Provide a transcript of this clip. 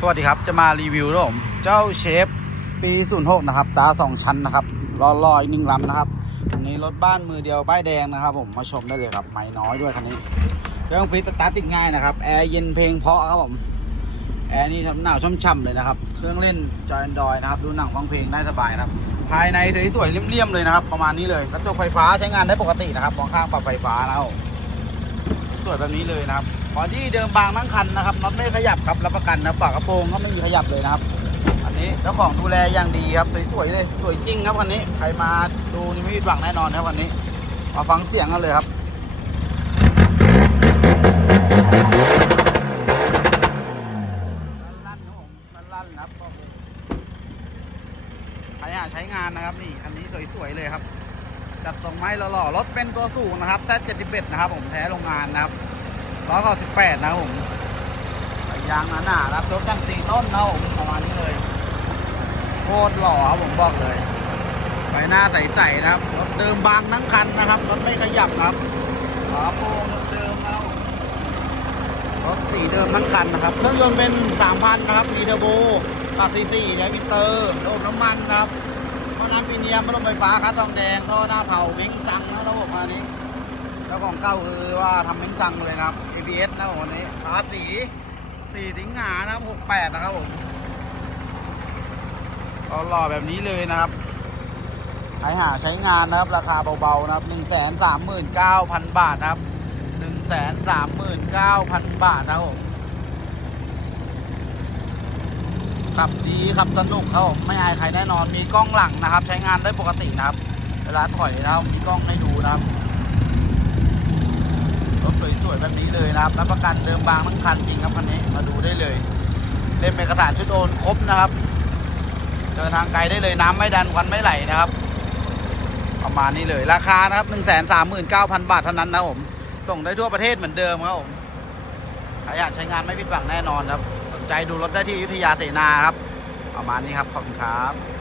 สวัสดีครับจะมารีวิวนะผมเจ้าเชฟปี06นะครับ ตาสองชั้นนะครับรอรออีกหนึ่งลำนะครับอันนี้รถบ้านมือเดียวป้ายแดงนะครับ ผมมาชมได้เลยครับไม่น้อยด้วยคันนี้เครื่องฟิตสตาร์ทติดง่ายนะครับแอร์เย็นเพลงเพาะครับผมแอร์นี่ทำหนาวช่ำๆเลยนะครับ เครื่องเล่นจอยแอนดรอยนะครับดูหนังฟังเพลงได้สบายนะครับ ภายในสวยๆเลี่ยมๆเลยนะครับ ประมาณนี้เลยกระจกไฟฟ้าใช้งานได้ปกตินะครับมองข้างปรับไฟฟ้านะครับสวยแบบนี้เลยนะครับ บอดี้เดิมบางทั้งคันนะครับน็อตไม่ขยับครับรับประกันนะฝากระโปรงก็ไม่มีขยับเลยนะครับ อันนี้เจ้าของดูแลอย่างดีครับสวยๆเลยสวยจริงครับคันนี้ใครมาดูนี่ไม่ผิดหวังแน่นอนนะครับวันนี้ มาฟังเสียงกันเลยครับลั่นๆครับผมลั่นๆนะครอยใครหาใช้งานนะครับนี่คันนี้สวยๆเลยครับจัดทรงไม้หล่อๆรถเป็นตัวสูงนะครับ Z71 นะครับผมแท้โรงงานนะครับ ล้อเก้าสิบแปดนะผมยางหนาๆนะครับรถตั้งสี่ต้นนะผมประมาณนี้เลยโคตรหล่อครับผมบอกเลยไฟหน้าใสๆนะครับรถเดิมบางทั้งคันนะครับรถไม่ขยับครับฝาโปรงเดิมๆนะครับผมรถสีเดิมทั้งคันนะครับเครื่องยนต์เป็น3,000นนะครับมีเทอร์โบปรับซีซีใช้มิเตอร์ระบบน้ำมันนะครับท่อน้ำปีเนียมพัดลมไฟฟ้าคัสทองแดงท่อหน้าเผาเม้งซังนะระบบอันนี้ แล้วของเก้าคือว่าทำเม้งซังเลยนะครับ ABS นะผมวันนี้ภาษีสี่สิงหานะครับ68นะครับผมก็หล่อแบบนี้เลยนะครับใครหาใช้งานนะครับ ราคาเบาๆนะครับ1 3 9 0 0 0บาทนะครับ1 3 9 0 0 0บาทนะครับผมขับดีขับสนุกครับผมไม่อายใครแน่นอนมีกล้องหลังนะครับ ใช้งานได้ปกตินะครับ เวลาถอยนะครับมีกล้องให้ดูนะครับ สวยๆแบบนี้เลยนะครับรับประกันเดิมบางทั้งคันจริงครับคันนี้มาดูได้เลยเล่มเอกสารชุดโอนครบนะครับเดินทางไกลได้เลยน้ำไม่ดันควันไม่ไหลนะครับ ประมาณนี้เลยราคานะครับหนึ่งแสนสามหมื่นเก้าพันบาทเท่านั้นนะผมส่งได้ทั่วประเทศเหมือนเดิมครับผมใครอยากใช้งานไม่ผิดหวังแน่นอนครับสนใจดูรถได้ที่ยุทธยาเสนาครับ ประมาณนี้ครับขอบคุณครับ